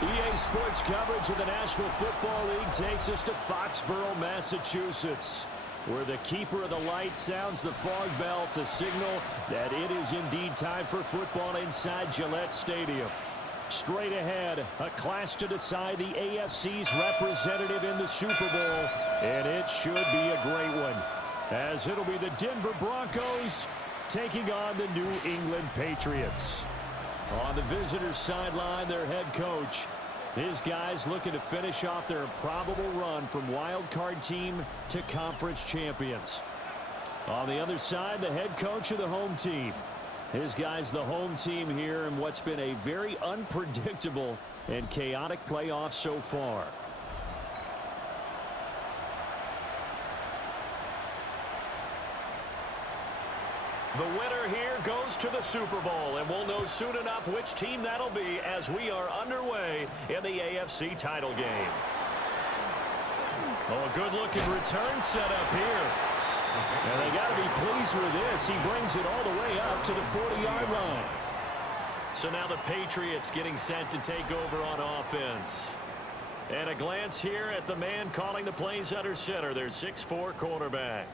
EA Sports coverage of the National Football League takes us to Foxborough, Massachusetts, where the keeper of the light sounds the fog bell to signal that it is indeed time for football inside Gillette Stadium. Straight ahead, a clash to decide the AFC's representative in the Super Bowl, and it should be a great one, as it'll be the Denver Broncos taking on the New England Patriots. On the visitors' sideline, their head coach. His guys looking to finish off their improbable run from wild card team to conference champions. On the other side, the head coach of the home team. His guys, the home team here in what's been a very unpredictable and chaotic playoff so far. The winner here goes to the Super Bowl, and we'll know soon enough which team that'll be as we are underway in the AFC title game. Oh, a good-looking return set up here. And they got to be pleased with this. He brings it all the way up to the 40-yard line. So now the Patriots getting set to take over on offense. And a glance here at the man calling the plays under center, their 6'4" quarterback.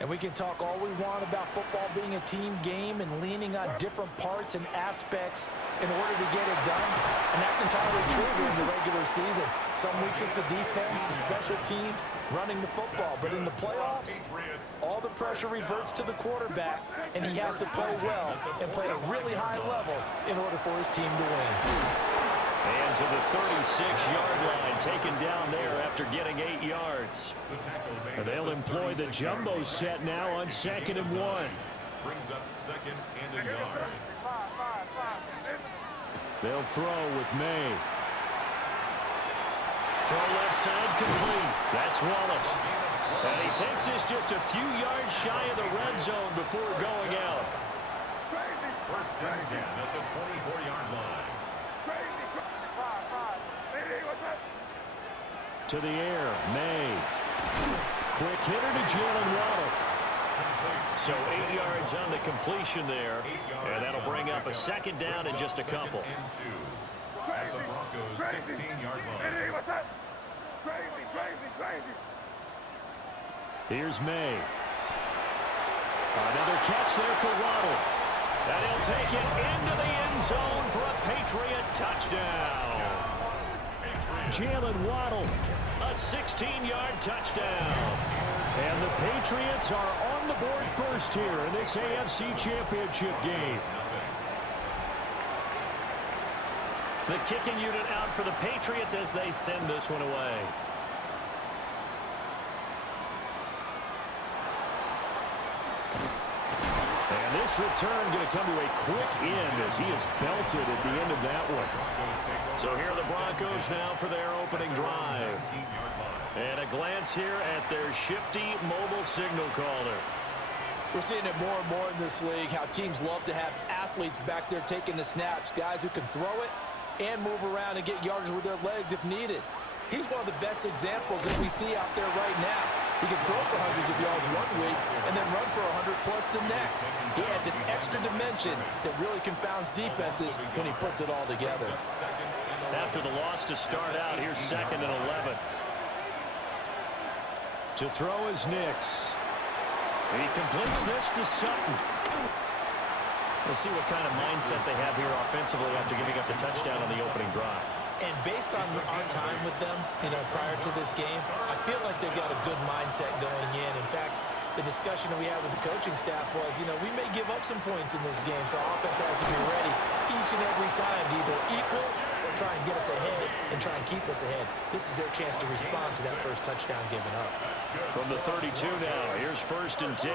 And we can talk all we want about football being a team game and leaning on different parts and aspects in order to get it done. And that's entirely true during the regular season. Some weeks it's the defense, the special teams, running the football. But in the playoffs, all the pressure reverts to the quarterback, and he has to play well and play at a really high level in order for his team to win. And to the 36-yard line, taken down there after getting 8 yards. They'll employ the jumbo set now on 2nd and 1. Brings up 2nd and a yard. They'll throw with May. Throw left side complete. That's Wallace. And he takes this just a few yards shy of the red zone before going out. First and 10 at the 24-yard line. To the air, May. Quick hitter to Jalen Waddle. So 8 yards on the completion there, and that'll bring up a 2nd down in just a couple. At the Broncos' 16-yard line. Here's May. Another catch there for Waddle. And he'll take it into the end zone for a Patriot touchdown. Jalen Waddle, a 16-yard touchdown. And the Patriots are on the board first here in this AFC Championship game. The kicking unit out for the Patriots as they send this one away. And this return going to come to a quick end as he is belted at the end of that one. So here are the Broncos now for their opening drive. And a glance here at their shifty mobile signal caller. We're seeing it more and more in this league, how teams love to have athletes back there taking the snaps, guys who can throw it and move around and get yardage with their legs if needed. He's one of the best examples that we see out there right now. He can throw for hundreds of yards one week and then run for 100+ the next. He adds an extra dimension that really confounds defenses when he puts it all together. After the loss to start out, here's 2nd and 11. To throw is Nix. He completes this to Sutton. We'll see what kind of mindset they have here offensively after giving up the touchdown on the opening drive. And based on our time with them, prior to this game, I feel like they've got a good mindset going in. In fact, the discussion that we had with the coaching staff was, we may give up some points in this game, so offense has to be ready each and every time to either equal or try and get us ahead and try and keep us ahead. This is their chance to respond to that first touchdown given up. From the 32 now, here's 1st and 10.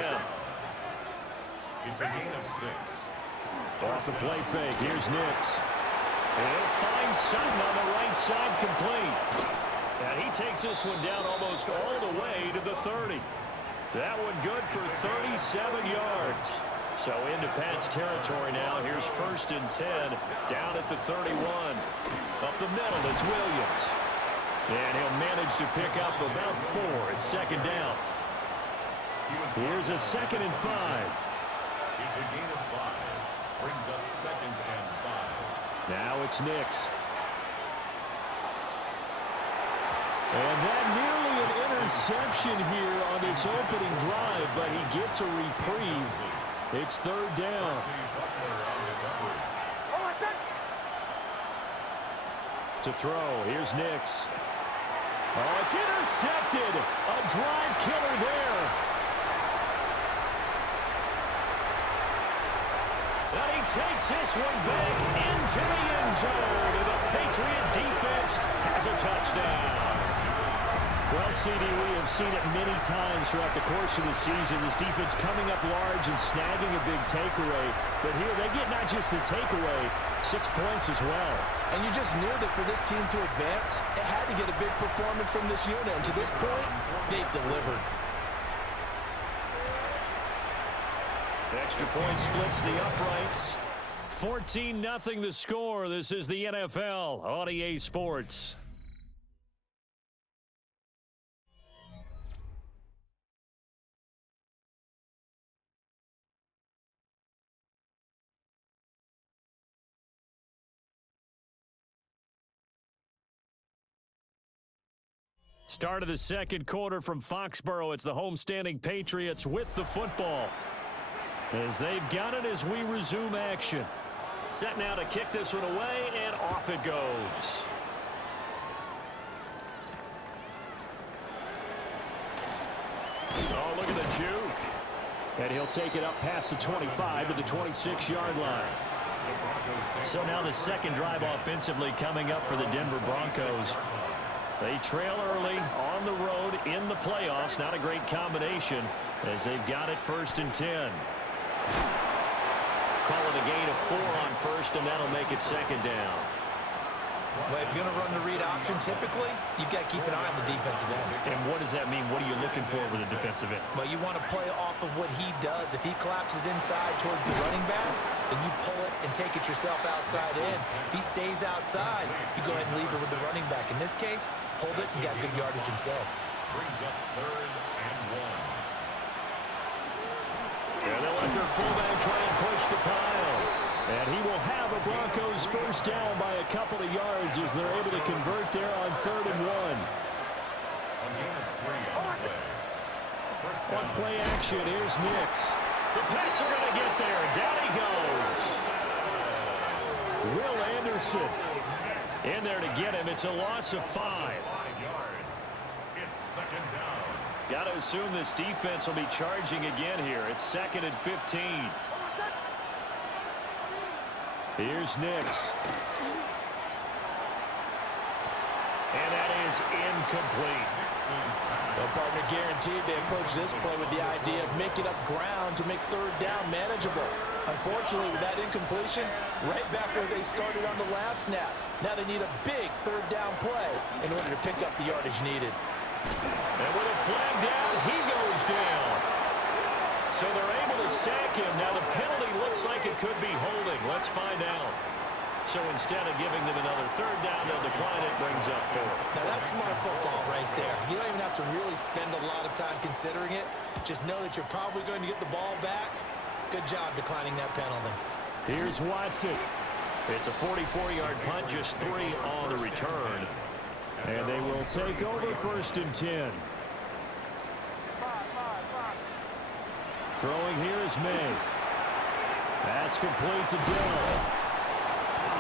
It's a gain of 6. Off the play fake, here's Nix. And he'll find Sutton on the right side complete. And he takes this one down almost all the way to the 30. That one good for 37 yards. So into Pat's territory now. Here's 1st and 10 down at the 31. Up the middle, it's Williams. And he'll manage to pick up about 4 at 2nd down. Here's a 2nd and 5. It's a gain of 5. Brings up 2nd and 5. Now it's Nix. And that nearly an interception here on this opening drive, but he gets a reprieve. It's third down. To throw, here's Nix. Oh, it's intercepted. A drive killer there. And he takes this one back into the end zone. And the Patriot defense has a touchdown. Well, CD, we have seen it many times throughout the course of the season. This defense coming up large and snagging a big takeaway. But here they get not just the takeaway, 6 points as well. And you just knew that for this team to advance, it had to get a big performance from this unit. And to this point, they've delivered. Extra point splits the uprights. 14-0 the score. This is the NFL on EA Sports. Start of the second quarter from Foxborough. It's the homestanding Patriots with the football. As they've got it as we resume action. Set now to kick this one away, and off it goes. Oh, look at the juke. And he'll take it up past the 25 to the 26-yard line. So now the second drive offensively coming up for the Denver Broncos. They trail early on the road in the playoffs. Not a great combination as they've got it 1st and 10. Call it a gain of 4 on first, and that'll make it 2nd down. Well, if you're going to run the read option, typically, you've got to keep an eye on the defensive end. And what does that mean? What are you looking for with a defensive end? Well, you want to play off of what he does. If he collapses inside towards the running back, then you pull it and take it yourself outside in. If he stays outside, you go ahead and leave it with the running back. In this case, pulled it and got good yardage himself. Brings up 3rd and 1. And they'll let their fullback try and push the pile. And he will have a Broncos first down by a couple of yards as they're able to convert there on 3rd and 1. A gain of 3 on the play. First down. One play action. Here's Nix. The Pats are going to get there. Down he goes. Will Anderson in there to get him. It's a loss of 5. 5 yards. It's 2nd down. Got to assume this defense will be charging again here. It's 2nd and 15. Here's Nix. And that is incomplete. Well, partner, guaranteed they approach this play with the idea of making up ground to make 3rd down manageable. Unfortunately, with that incompletion, right back where they started on the last snap. Now they need a big 3rd down play in order to pick up the yardage needed. And with a flag down, he goes down. So they're able to sack him. Now the penalty looks like it could be holding. Let's find out. So instead of giving them another 3rd down, they'll decline it. Brings up 4. Now that's smart football right there. You don't even have to really spend a lot of time considering it. Just know that you're probably going to get the ball back. Good job declining that penalty. Here's Watson. It's a 44-yard punt, just 3 on the return. And they will take over 1st and 10. Throwing here is May. That's complete to Dillon.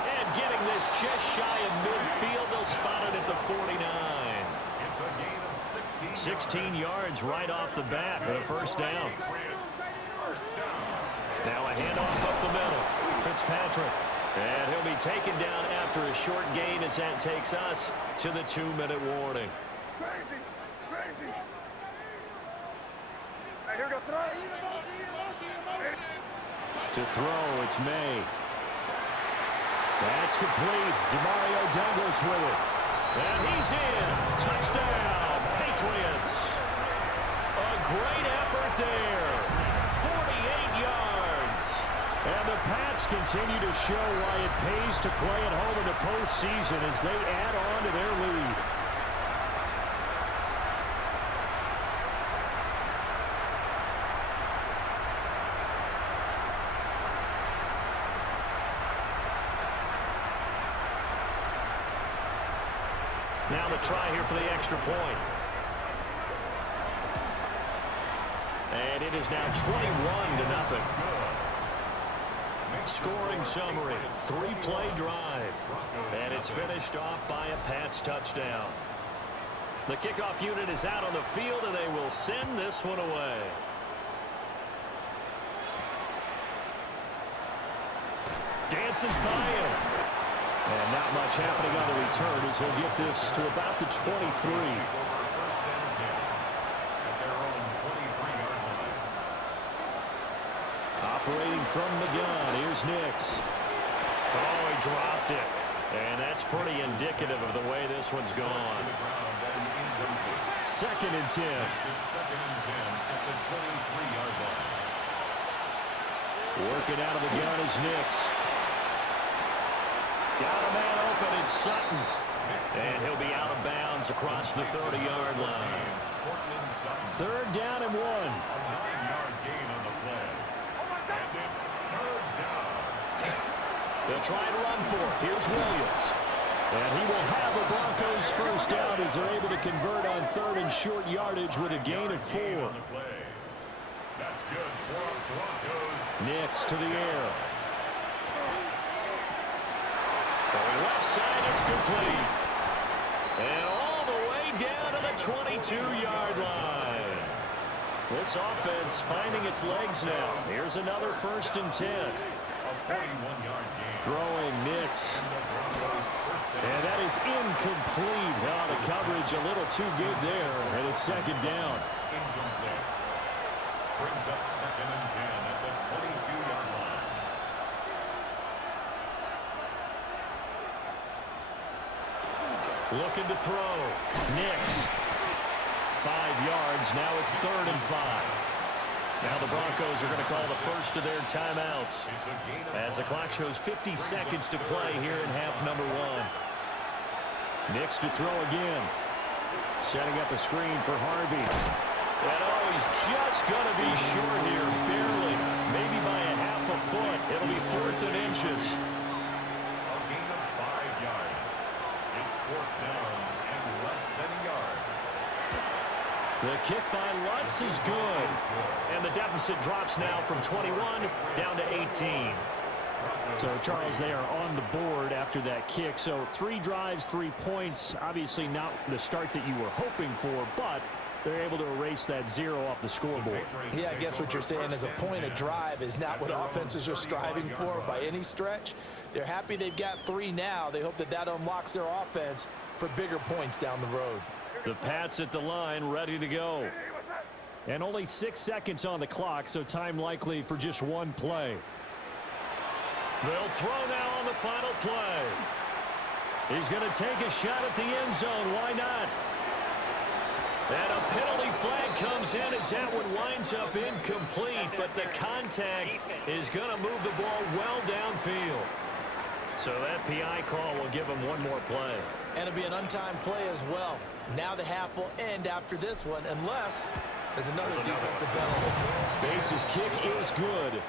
And getting this just shy of midfield, they'll spot it at the 49. It's a gain of 16 yards right off the bat, but a 1st down. First down. Now a handoff up the middle. Fitzpatrick. And he'll be taken down after a short gain as that takes us to the 2-minute warning. Crazy, crazy. Right, here we go, throw. To throw, it's May. That's complete. Demario Douglas with it. And he's in. Touchdown, Patriots. A great effort there. 48 yards. And the Pats continue to show why it pays to play at home in the postseason as they add on to their lead. Now the try here for the extra point. And it is now 21-0. Scoring summary, 3-play drive. And it's finished off by a Pats touchdown. The kickoff unit is out on the field, and they will send this one away. Dances by him. And not much happening on the return as he'll get this to about the 23. Operating from the gun, here's Nix. Oh, he dropped it. And that's pretty indicative of the way this one's gone. 2nd and 10. At the 23-yard line. Working out of the gun is Nix. Got a man open, it's Sutton. And he'll be out of bounds across the 30-yard line. 3rd down and 1. A 9-yard gain on the play. And it's 3rd down. They'll try and run for it. Here's Williams. And he will have the Broncos first down as they're able to convert on 3rd and short yardage with a gain of 4. That's good for the Broncos. Nix to the air. From left side, it's complete. And all the way down to the 22-yard line. This offense finding its legs now. Here's another 1st and 10. A 41-yard gain. Throwing Nix. And that is incomplete. Oh, the coverage a little too good there. And it's 2nd down. Incomplete. Brings up 2nd and 10 at the 22-yard line. Looking to throw. Nix. 5 yards. Now it's 3rd and 5. Now the Broncos are going to call the first of their timeouts as the clock shows 50 seconds to play here in half number 1. Nix to throw again. Setting up a screen for Harvey. And oh, he's just going to be short here, barely. Maybe by a half a foot. It'll be 4th and inches. A gain of 5 yards. It's 4th down and less than a yard. The kick by Lutz is good. And the deficit drops now from 21 down to 18. So, Charles, they are on the board after that kick. So 3 drives, 3 points. Obviously not the start that you were hoping for, but they're able to erase that 0 off the scoreboard. Yeah, I guess what you're saying is a point of drive is not what offenses are striving for by any stretch. They're happy they've got 3 now. They hope that that unlocks their offense for bigger points down the road. The Pats at the line, ready to go. And only 6 seconds on the clock, so time likely for just 1 play. They'll throw now on the final play. He's going to take a shot at the end zone. Why not? And a penalty flag comes in as that one winds up incomplete, but the contact is going to move the ball well downfield. So that PI call will give him 1 more play. And it'll be an untimed play as well. Now the half will end after this one, unless there's another defense available. Bates' kick is good.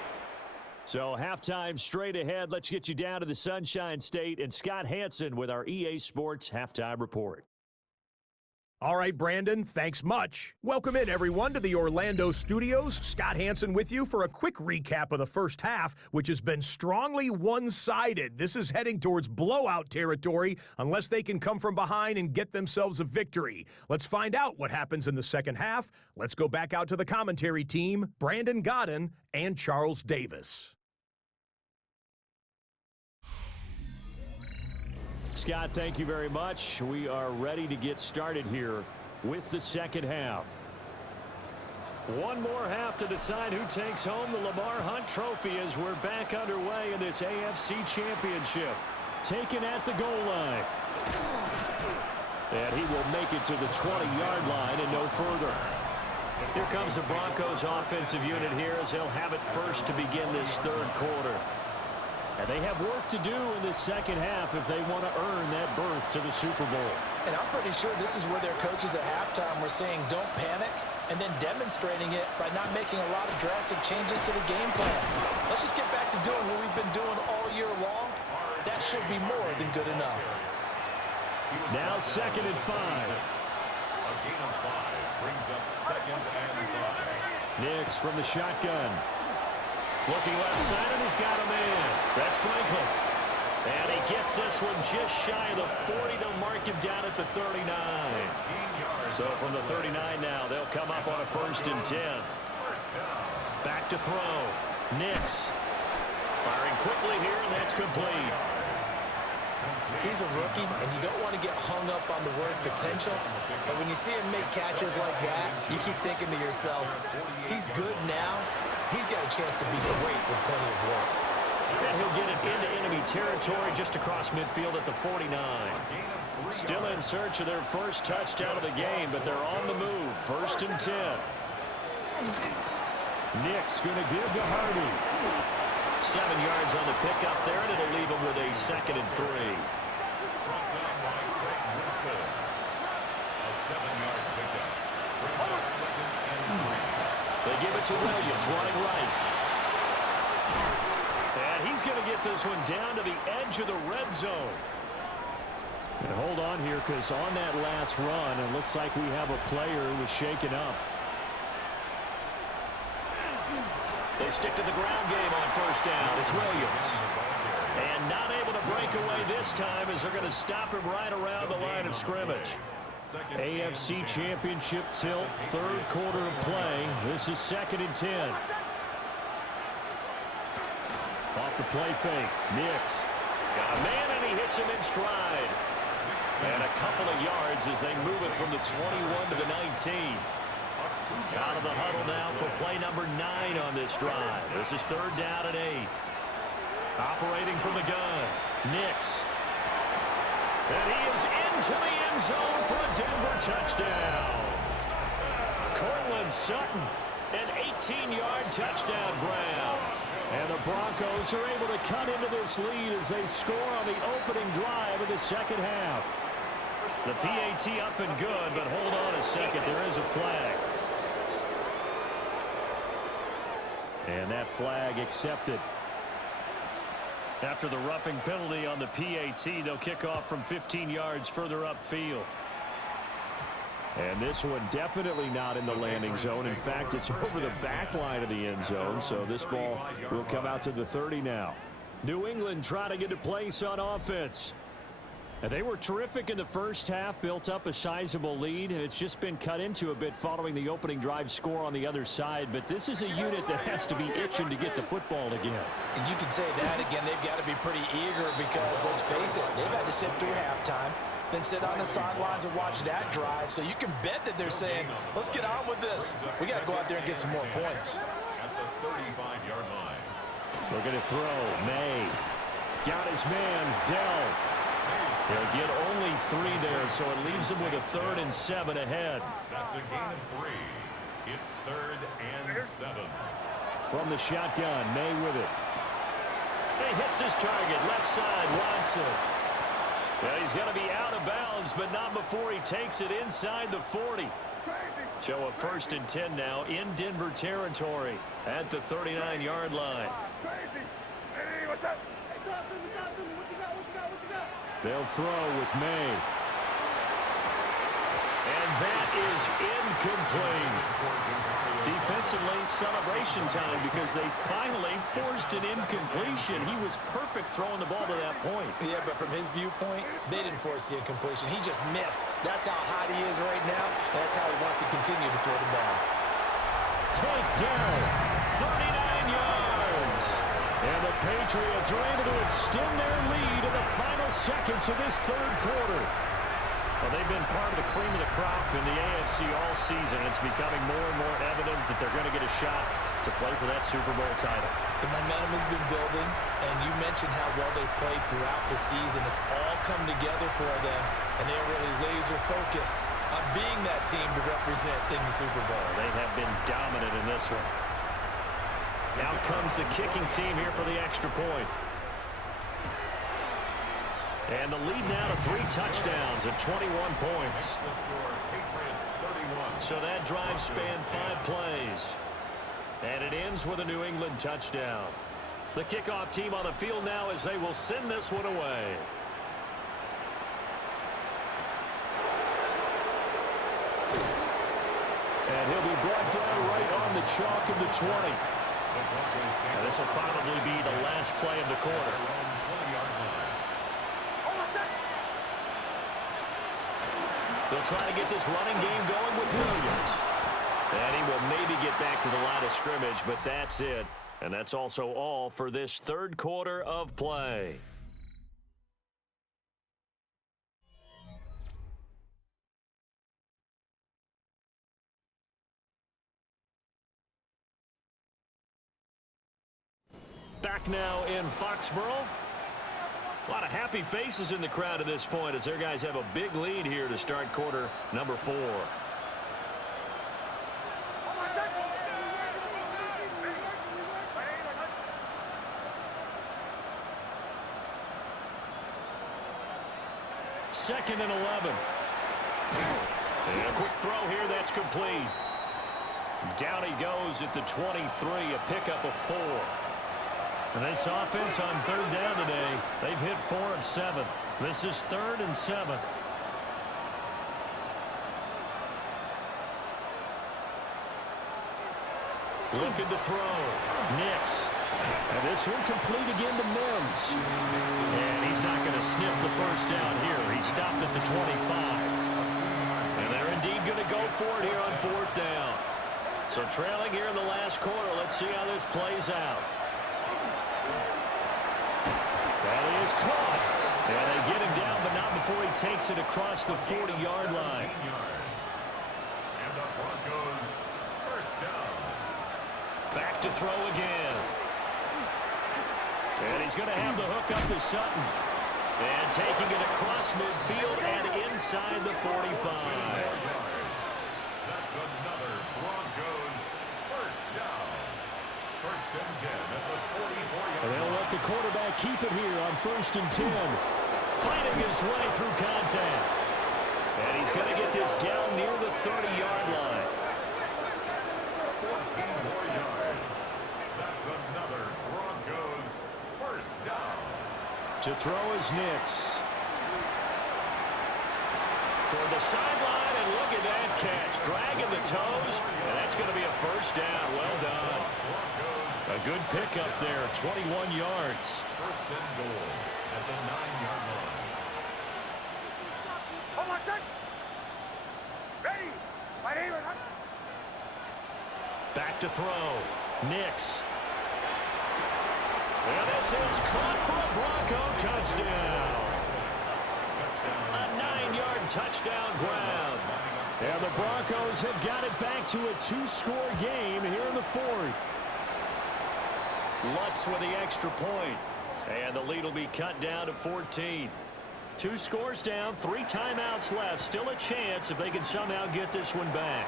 So halftime straight ahead. Let's get you down to the Sunshine State and Scott Hansen with our EA Sports Halftime Report. All right, Brandon, thanks much. Welcome in, everyone, to the Orlando studios. Scott Hansen with you for a quick recap of the first half, which has been strongly one-sided. This is heading towards blowout territory unless they can come from behind and get themselves a victory. Let's find out what happens in the second half. Let's go back out to the commentary team, Brandon Godden and Charles Davis. Scott, thank you very much. We are ready to get started here with the second half. 1 more half to decide who takes home the Lamar Hunt Trophy as we're back underway in this AFC Championship. Taken at the goal line. And he will make it to the 20-yard line and no further. Here comes the Broncos offensive unit here as they'll have it first to begin this 3rd quarter. And they have work to do in this second half if they want to earn that berth to the Super Bowl. And I'm pretty sure this is where their coaches at halftime were saying don't panic, and then demonstrating it by not making a lot of drastic changes to the game plan. Let's just get back to doing what we've been doing all year long. That should be more than good enough. Now 2nd and 5. A gain of 5 brings up 2nd and 5. Nix from the shotgun. Looking left side, and he's got a man. That's Franklin. And he gets this one just shy of the 40. They'll mark him down at the 39. So from the 39 now, they'll come up on a 1st and 10. Back to throw. Nix. Firing quickly here, and that's complete. He's a rookie, and you don't want to get hung up on the word potential. But when you see him make catches like that, you keep thinking to yourself, he's good now. He's got a chance to be great with plenty of work. And he'll get it into enemy territory just across midfield at the 49. Still in search of their first touchdown of the game, but they're on the move. 1st and 10. Nix going to give to Hardy. 7 yards on the pickup there, and it'll leave him with a 2nd and 3. A 7-yard pickup brings up 2nd and 3. They give it to Williams, running right. And he's going to get this one down to the edge of the red zone. And hold on here, because on that last run, it looks like we have a player who was shaken up. They stick to the ground game on 1st down. It's Williams. And not able to break away this time as they're going to stop him right around the line of scrimmage. AFC Championship tilt, 3rd quarter of play. This is 2nd and 10. Off the play fake. Nix. Got a man, and he hits him in stride. And a couple of yards as they move it from the 21 to the 19. Out of the huddle now for play number 9 on this drive. This is 3rd down and 8. Operating from the gun. Nix. And he is into the end zone for a Denver touchdown. Cortland Sutton, an 18-yard touchdown grab. And the Broncos are able to cut into this lead as they score on the opening drive of the 2nd half. The PAT up and good, but hold on a second. There is a flag. And that flag accepted. After the roughing penalty on the PAT, they'll kick off from 15 yards further upfield. And this one definitely not in the landing zone. In fact, it's over the back line of the end zone, so this ball will come out to the 30 now. New England trying to get a place on offense. And they were terrific in the first half, built up a sizable lead, and it's just been cut into a bit following the opening drive score on the other side. But this is a unit that has to be itching to get the football again. And you can say that again, they've got to be pretty eager because, let's face it, they've had to sit through halftime, then sit on the sidelines and watch that drive. So you can bet that they're saying, let's get on with this. We got to go out there and get some more points. At the 35-yard line. Looking to throw. May. Got his man, Dell. He'll get only 3 there, so it leaves him with a 3rd and 7 ahead. That's a gain of 3. It's 3rd and 7. From the shotgun, May with it. He hits his target, left side, Watson. Well, he's going to be out of bounds, but not before he takes it inside the 40. So a 1st and 10 now in Denver territory at the 39-yard line. Hey, what's up? Hey, talk to me, what you got, what you got, what you got? They'll throw with May. And that is incomplete. Defensively, celebration time because they finally forced an incompletion. He was perfect throwing the ball to that point. Yeah, but from his viewpoint, they didn't force the incompletion. He just missed. That's how hot he is right now, and that's how he wants to continue to throw the ball. Takedown, 39 yards. And the Patriots are able to extend their lead in the final seconds of this 3rd quarter. Well, they've been part of the cream of the crop in the AFC all season. It's becoming more and more evident that they're going to get a shot to play for that Super Bowl title. The momentum has been building, and you mentioned how well they've played throughout the season. It's all come together for them, and they're really laser-focused on being that team to represent in the Super Bowl. They have been dominant in this one. Now comes the kicking team here for the extra point. And the lead now to 3 touchdowns at 21 points. So that drive spanned 5 plays. And it ends with a New England touchdown. The kickoff team on the field now as they will send this one away. And he'll be brought down right on the chalk of the 20. And this will probably be the last play of the quarter. They'll try to get this running game going with Williams. And he will maybe get back to the line of scrimmage, but that's it. And that's also all for this third quarter of play. Back now in Foxborough. A lot of happy faces in the crowd at this point as their guys have a big lead here to start quarter number 4. Second and 11. And a quick throw here that's complete. Down he goes at the 23, a pickup of 4. And this offense on third down today, they've hit 4 of 7. This is 3rd and 7. Looking to throw. Nix. And this one complete again to Mims. And he's not going to sniff the first down here. He stopped at the 25. And they're indeed going to go for it here on 4th down. So trailing here in the last quarter. Let's see how this plays out. That is caught. And they get him down, but not before he takes it across the 40-yard line. And the Broncos first down. Back to throw again. And he's going to have the hook up to Sutton. And taking it across midfield and inside the 45. That's another Broncos first down. 1st and 10 at the 44-yard And they'll let the quarterback keep it here on 1st and 10. Fighting his way through contact. And he's going to get this down near the 30-yard line. 14 more yards. That's another Broncos first down. To throw is Nix. Toward the sideline, and look at that catch. Dragging the toes, and that's going to be a first down. Well done. A good pickup there, 21 yards. 1st and goal at the 9-yard line. Hold on, set. Ready. My name is... Back to throw. Nix. And this is caught for a Bronco touchdown. A 9-yard touchdown ground. And the Broncos have got it back to a 2-score game here in the 4th. Lutz with the extra point. And the lead will be cut down to 14. 2 scores down, 3 timeouts left. Still a chance if they can somehow get this one back.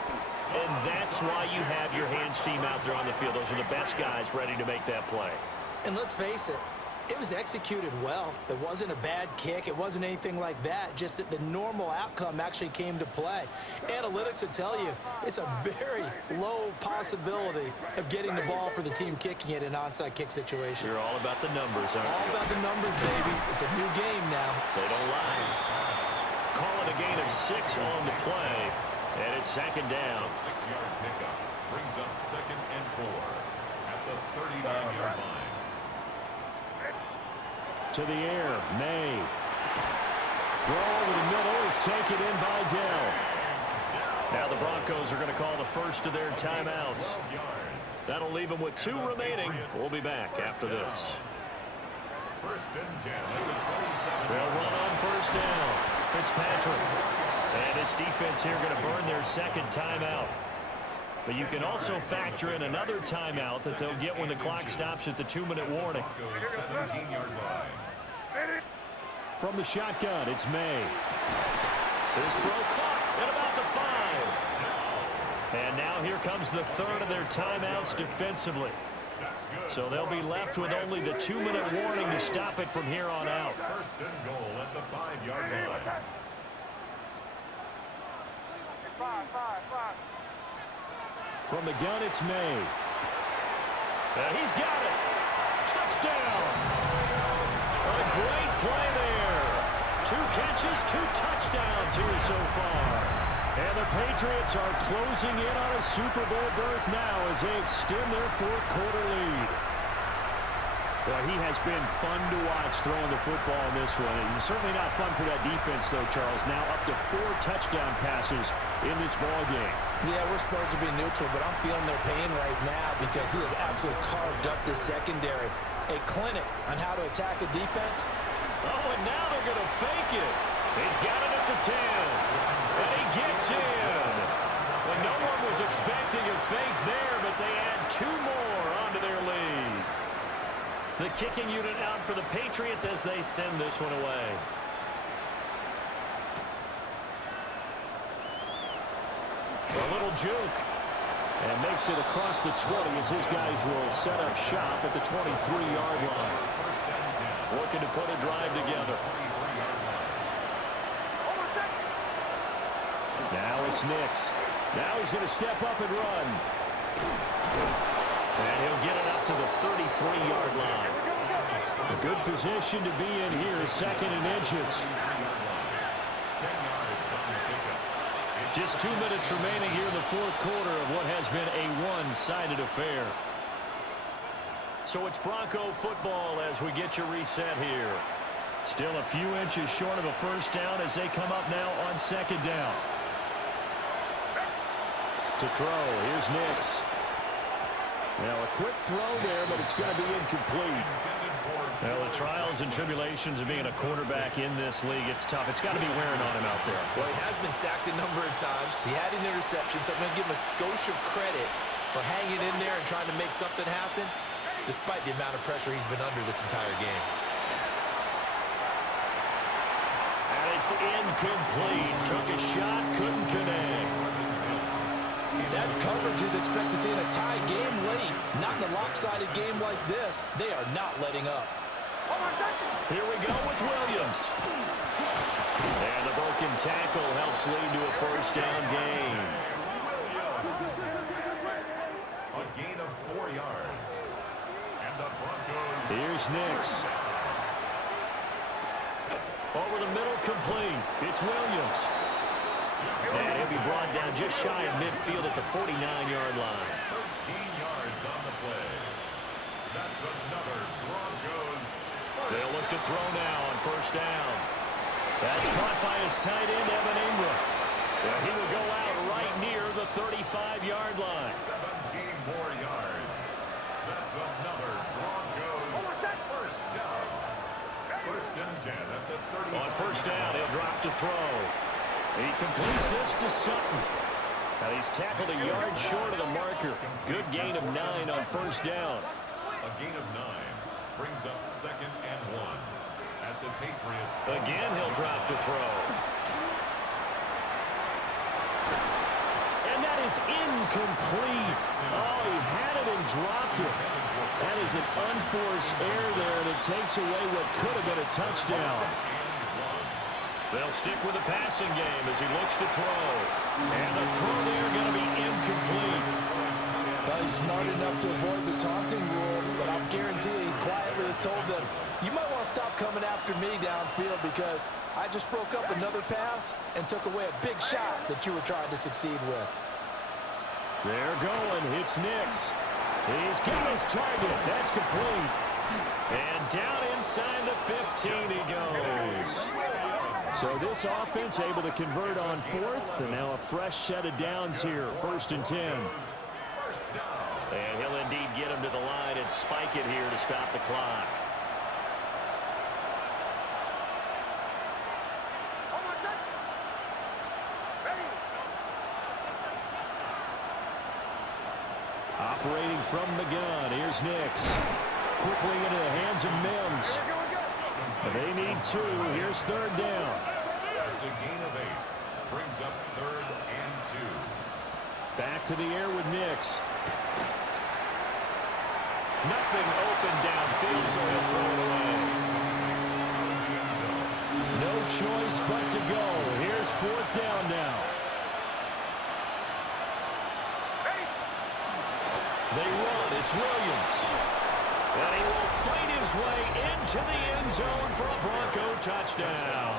And that's why you have your hands team out there on the field. Those are the best guys ready to make that play. And let's face it, it was executed well. It wasn't a bad kick. It wasn't anything like that. Just that the normal outcome actually came to play. Analytics will tell you it's a very low possibility of getting the ball for the team kicking it in an onside kick situation. You're all about the numbers, aren't you? All about the numbers, baby. It's a new game now. They don't lie. Call it a gain of 6 on the play. And it's 2nd down. A 6-yard pickup brings up 2nd and 4 at the 39-yard line. To the air, May. Throw over the middle is taken in by Dell. Now the Broncos are going to call the first of their timeouts. That'll leave them with 2 remaining. We'll be back after this. 1st and 10 at the 27. They'll run on 1st down. Fitzpatrick. And this defense here going to burn their 2nd timeout. But you can also factor in another timeout that they'll get when the clock stops at the 2-minute warning. 17-yard line. From the shotgun, it's May. This throw caught at about the 5. And now here comes the 3rd of their timeouts defensively. So they'll be left with only the 2-minute warning to stop it from here on out. 1st and goal at the 5-yard line. From the gun, it's May. And he's got it. Touchdown. A great play there. 2 catches, 2 touchdowns here so far. And the Patriots are closing in on a Super Bowl berth now as they extend their fourth quarter lead. Well, he has been fun to watch throwing the football in this one. It's certainly not fun for that defense, though, Charles. Now up to 4 touchdown passes in this ball game. Yeah, we're supposed to be neutral, but I'm feeling their pain right now because he has absolutely carved up this secondary. A clinic on how to attack a defense. Oh, and now they're going to fake it. He's got it at the 10. And he gets in. Well, no one was expecting a fake there, but they add 2 more onto their lead. The kicking unit out for the Patriots as they send this one away. A little juke. And makes it across the 20 as his guys will set up shop at the 23-yard line. Looking to put a drive together. Now it's Nix. Now he's going to step up and run. And he'll get it up to the 33-yard line. A good position to be in here, second and inches. Just 2 minutes remaining here in the fourth quarter of what has been a one-sided affair. So it's Bronco football as we get you reset here. Still a few inches short of a first down as they come up now on second down. To throw, here's Nix. Now a quick throw there, but it's going to be incomplete. Well, the trials and tribulations of being a quarterback in this league, it's tough. It's got to be wearing on him out there. Well, he has been sacked a number of times. He had an interception, so I'm going to give him a skosh of credit for hanging in there and trying to make something happen, despite the amount of pressure he's been under this entire game. And it's incomplete. Took a shot, couldn't connect. That's coverage you'd expect to see in a tie game late. Not in a lopsided game like this. They are not letting up. Here we go with Williams. And the broken tackle helps lead to a first down gain. A gain of 4 yards. And the Broncos. Here's Nix. Over the middle, complete. It's Williams. And he'll be brought down just shy of midfield at the 49-yard line. 13 yards on the play. That's another Broncos. They'll look to throw now on first down. That's caught by his tight end, Evan Ingram. Well, he will go out right near the 35-yard line. 17 more yards. That's another Broncos first down. First and 10 at the 35. On first down, he'll drop to throw. He completes this to Sutton. Now he's tackled a yard short of the marker. Good gain of 9 on first down. A gain of 9 brings up second and 1 at the Patriots. Again, he'll drop to throw. And that is incomplete. Oh, he had it and dropped it. That is an unforced error there, and it takes away what could have been a touchdown. They'll stick with the passing game as he looks to throw. And the throw there going to be incomplete. Well, he's smart enough to avoid the taunting rule, but I'll guarantee he quietly has told them, you might want to stop coming after me downfield because I just broke up another pass and took away a big shot that you were trying to succeed with. They're going. It's Nix. He's got his target. That's complete. And down inside the 15 he goes. So this offense able to convert on fourth, and now a fresh set of downs here, first and 10. And he'll indeed get him to the line and spike it here to stop the clock. Operating from the gun, here's Nix. Quickly into the hands of Mims. They need 2. Here's third down. That's a gain of 8. Brings up third and 2. Back to the air with Nix. Nothing open downfield, so he'll throw it away. No choice but to go. Here's fourth down now. They run. It's Williams. And he will fight his way into the end zone for a Bronco touchdown.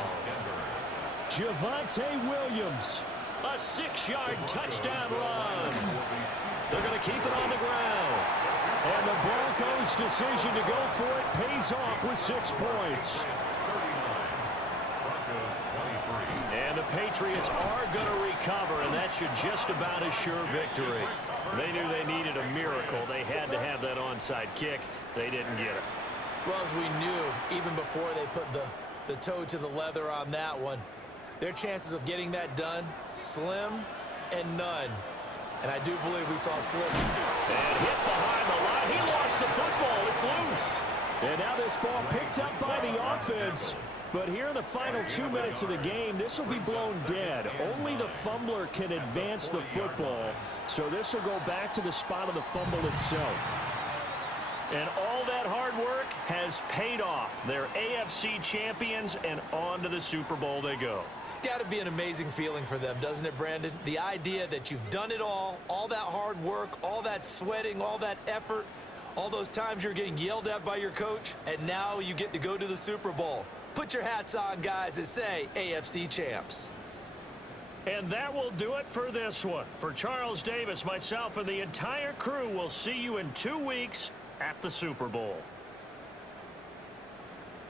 Javonte Williams A 6-yard touchdown run. They're going to keep it on the ground. And the Broncos' decision to go for it pays off with 6 points. And the Patriots are going to recover, and that should just about assure victory. They knew they needed a miracle. They had to have that onside kick. They didn't get it. Well, as we knew, even before they put the toe to the leather on that one, their chances of getting that done, slim and none. And I do believe we saw slim. And hit behind the line. He lost the football. It's loose. And now this ball picked up by the offense. But here in the final 2 minutes of the game, this will be blown dead. Only the fumbler can advance the football. So this will go back to the spot of the fumble itself. And all that hard work has paid off. They're AFC champions, and on to the Super Bowl they go. It's got to be an amazing feeling for them, doesn't it, Brandon? The idea that you've done it all that hard work, all that sweating, all that effort, all those times you're getting yelled at by your coach, and now you get to go to the Super Bowl. Put your hats on, guys, and say AFC champs. And that will do it for this one. For Charles Davis, myself, and the entire crew, we'll see you in 2 weeks at the Super Bowl.